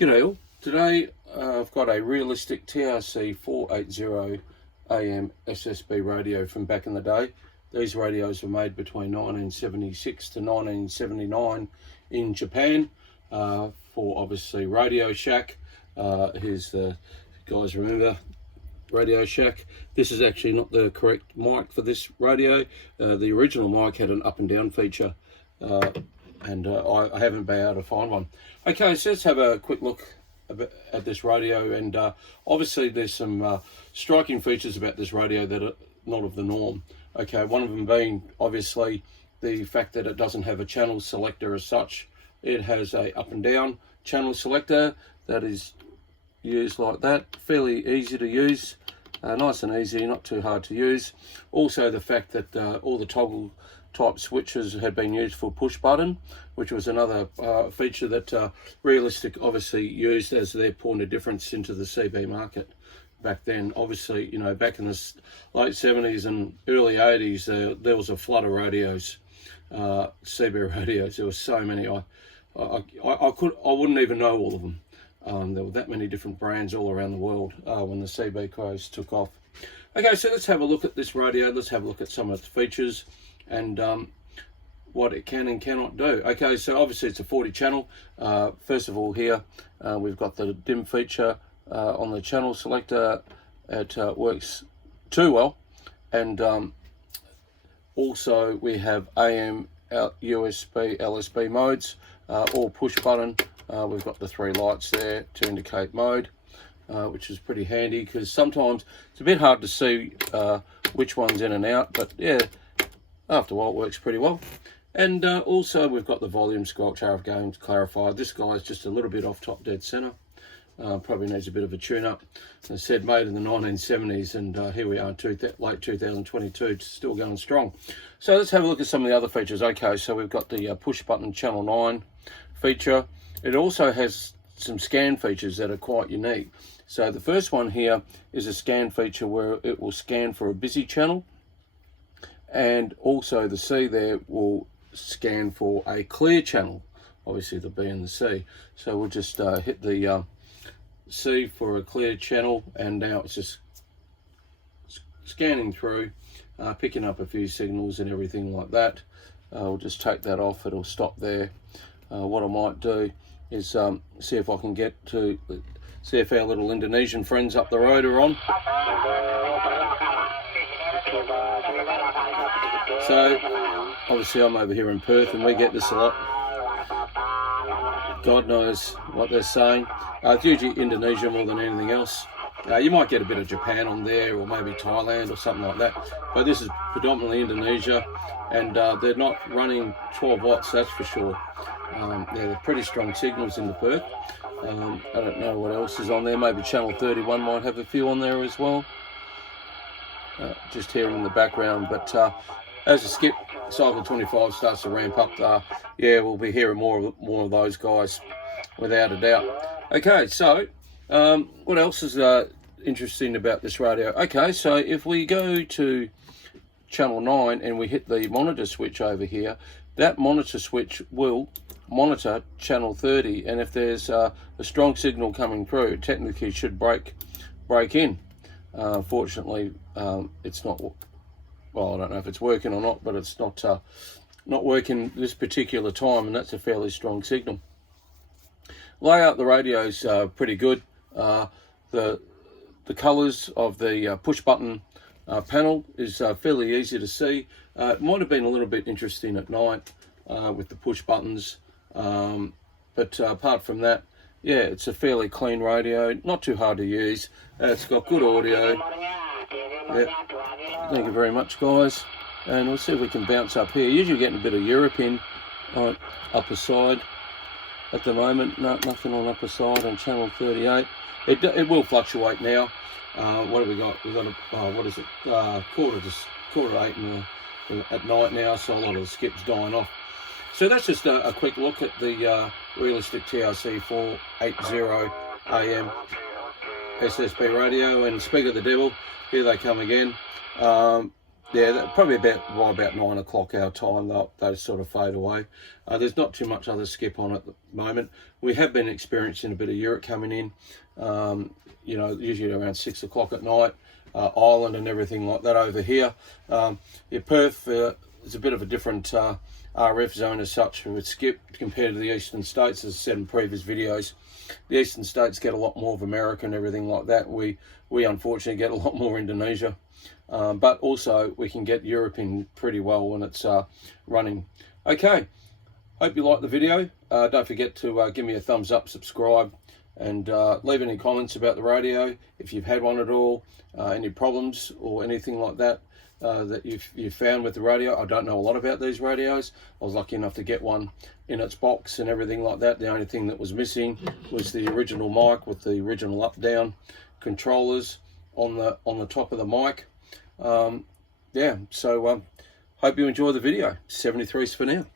G'day all. Today I've got a Realistic TRC-480 AM SSB radio from back in the day. These radios were made between 1976 to 1979 in Japan for obviously Radio Shack. Here's the, if you guys remember Radio Shack. This is actually not the correct mic for this radio. The original mic had an up and down feature. I haven't been able to find one. Okay, so let's have a quick look at this radio, and obviously there's some striking features about this radio that are not of the norm. Okay, one of them being obviously the fact that it doesn't have a channel selector as such. It has a up and down channel selector that is used like that, fairly easy to use, nice and easy, not too hard to use. Also the fact that all the toggle type switches had been used for push button, which was another feature that Realistic obviously used as their point of difference into the CB market back then. Obviously, you know, back in the late 70s and early 80s, there was a flood of radios, CB radios. There were so many. I wouldn't even know all of them. There were that many different brands all around the world when the CB craze took off. Okay, so let's have a look at this radio. Let's have a look at some of its features and what it can and cannot do. Okay, so obviously it's a 40 channel. First of all, here we've got the dim feature on the channel selector. It works too well, and also we have AM, USB, LSB modes, all push button. We've got the three lights there to indicate mode, which is pretty handy because sometimes it's a bit hard to see which one's in and out, but yeah, after a while it works pretty well. And also we've got the volume squelch RF gain clarifier. This guy's just a little bit off top dead center. Probably needs a bit of a tune up. As I said, made in the 1970s, and here we are in late 2022, still going strong. So let's have a look at some of the other features. Okay, so we've got the push button channel 9 feature. It also has some scan features that are quite unique. So the first one here is a scan feature where it will scan for a busy channel, and also the C there will scan for a clear channel, obviously the B and the C. So we'll just hit the C for a clear channel, and now it's just scanning through, picking up a few signals and everything like that. We'll just take that off, it'll stop there. What I might do is see if I can get to see if our little Indonesian friends up the road are on. So obviously I'm over here in Perth and we get this a lot. God knows what they're saying. It's usually Indonesia more than anything else. You might get a bit of Japan on there, or maybe Thailand or something like that, but this is predominantly Indonesia, and they're not running 12 watts, that's for sure. Yeah, they're pretty strong signals in the Perth. I don't know what else is on there. Maybe channel 31 might have a few on there as well. Just hearing in the background, but as the skip cycle 25 starts to ramp up, yeah, we'll be hearing more of those guys without a doubt. Okay, so what else is interesting about this radio? Okay, so if we go to channel 9 and we hit the monitor switch over here, that monitor switch will monitor channel 30, and if there's a strong signal coming through, it technically should break in. Fortunately, it's not, well, I don't know if it's working or not, but it's not working this particular time, and that's a fairly strong signal. Layout the radio's pretty good. The colors of the push button panel is fairly easy to see. It might have been a little bit interesting at night with the push buttons, but apart from that, yeah, it's a fairly clean radio, not too hard to use. It's got good audio. Yep. Thank you very much, guys. And we'll see if we can bounce up here. Usually getting a bit of Europe in on upper side. At the moment, no, nothing on upper side on channel 38. It will fluctuate now. What have we got? We've got a, what is it? Quarter to 8 at night now, so a lot of the skip's dying off. So that's just a quick look at the Realistic TRC-480 AM SSB radio. And speak of the devil, here they come again. yeah, probably about 9 o'clock our time, they sort of fade away. There's not too much other skip on at the moment. We have been experiencing a bit of Europe coming in, you know, usually around 6 o'clock at night, Ireland and everything like that over here. Yeah, Perth is a bit of a different RF zone as such with skip compared to the eastern states. As I said in previous videos, the eastern states get a lot more of America and everything like that. We unfortunately get a lot more Indonesia. But also we can get Europe in pretty well when it's running. Okay, hope you liked the video. Don't forget to give me a thumbs up, subscribe, and leave any comments about the radio if you've had one at all, any problems or anything like that that you've found with the radio. I don't know a lot about these radios. I was lucky enough to get one in its box and everything like that. The only thing that was missing was the original mic with the original up-down controllers on the top of the mic. Yeah, so hope you enjoy the video. 73s for now.